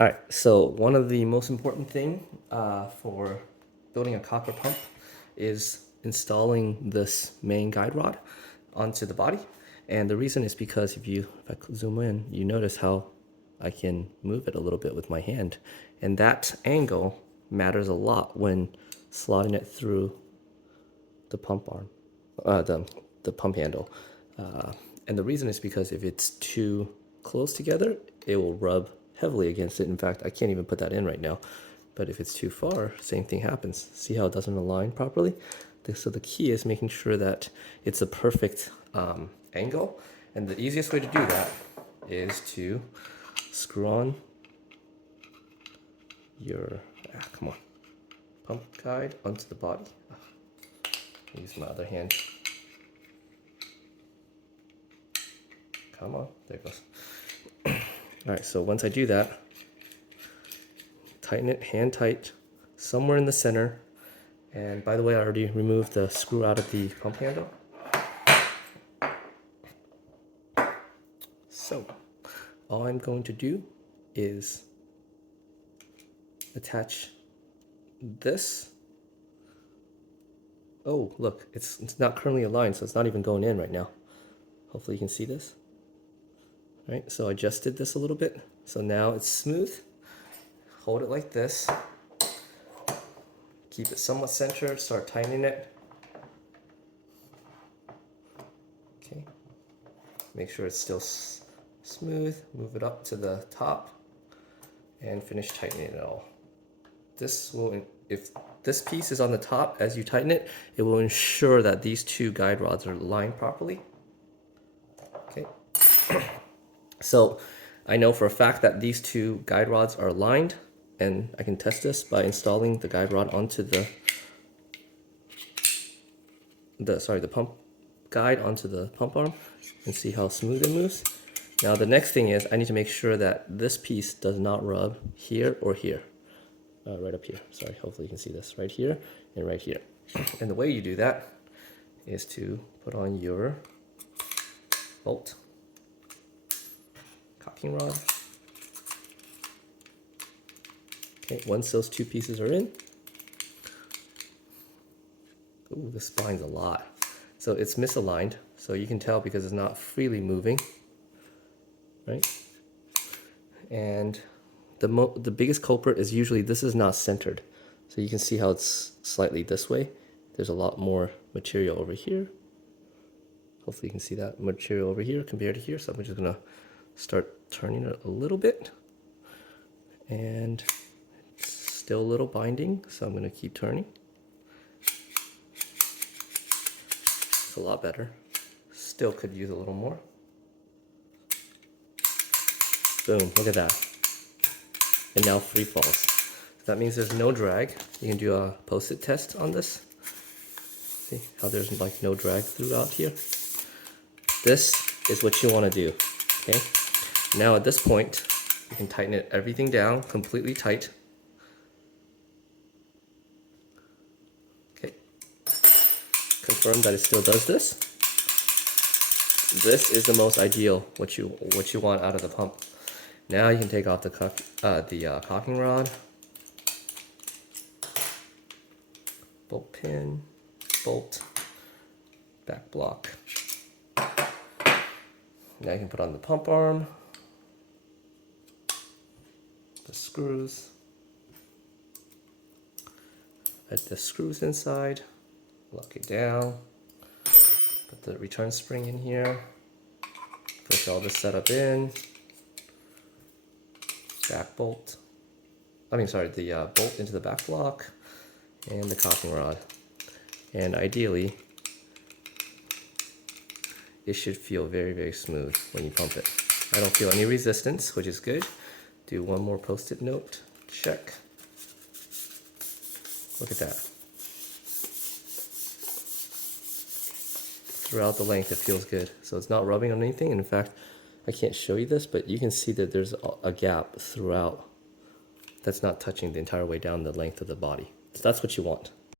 All right, so one of the most important thing for building a copper pump is installing this main guide rod onto the body. And the reason is because if I zoom in, you notice how I can move it a little bit with my hand. And that angle matters a lot when slotting it through the pump arm, the pump handle. And the reason is because if it's too close together, it will rub heavily against it. In fact, I can't even put that in right now. But if it's too far, same thing happens. See how it doesn't align properly? So the key is making sure that it's a perfect angle. And the easiest way to do that is to screw on your, come on, pump guide onto the body. Use my other hand. Come on, there it goes. All right, so once I do that, tighten it hand tight, somewhere in the center. And by the way, I already removed the screw out of the pump handle. So all I'm going to do is attach this. Oh, look, it's not currently aligned, so it's not even going in right now. Hopefully you can see this. All right, so I adjusted this a little bit. So now it's smooth. Hold it like this. Keep it somewhat centered, start tightening it. Okay. Make sure it's still smooth. Move it up to the top and finish tightening it all. This will, if this piece is on the top as you tighten it, it will ensure that these two guide rods are aligned properly. Okay. So I know for a fact that these two guide rods are aligned, and I can test this by installing the guide rod onto the pump guide onto the pump arm and see how smooth it moves. Now the next thing is I need to make sure that this piece does not rub here or here. Right up here, sorry, hopefully you can see this, right here and right here. And the way you do that is to put on your bolt, cocking rod. Okay, once those two pieces are in, ooh, this spine's a lot. So it's misaligned, so you can tell because it's not freely moving, right? And the biggest culprit is usually this is not centered. So you can see how it's slightly this way. There's a lot more material over here. Hopefully you can see that material over here compared to here. So I'm just gonna start turning it a little bit. And it's still a little binding, so I'm gonna keep turning. It's a lot better. Still could use a little more. Boom, look at that. And now free falls. So that means there's no drag. You can do a post-it test on this. See how there's like no drag throughout here? This is what you want to do, okay? Now at this point, you can tighten it everything down, completely tight. Okay. Confirm that it still does this. This is the most ideal, what you want out of the pump. Now you can take off the cocking rod, bolt pin, bolt, back block. Now you can put on the pump arm, the screws, add the screws inside, lock it down, put the return spring in here, push all this setup in. Back bolt, the bolt into the back block and the cocking rod. And ideally, it should feel very, very smooth when you pump it. I don't feel any resistance, which is good. Do one more post-it note, check. Look at that. Throughout the length, it feels good. So it's not rubbing on anything. And in fact, I can't show you this, but you can see that there's a gap throughout that's not touching the entire way down the length of the body. So that's what you want.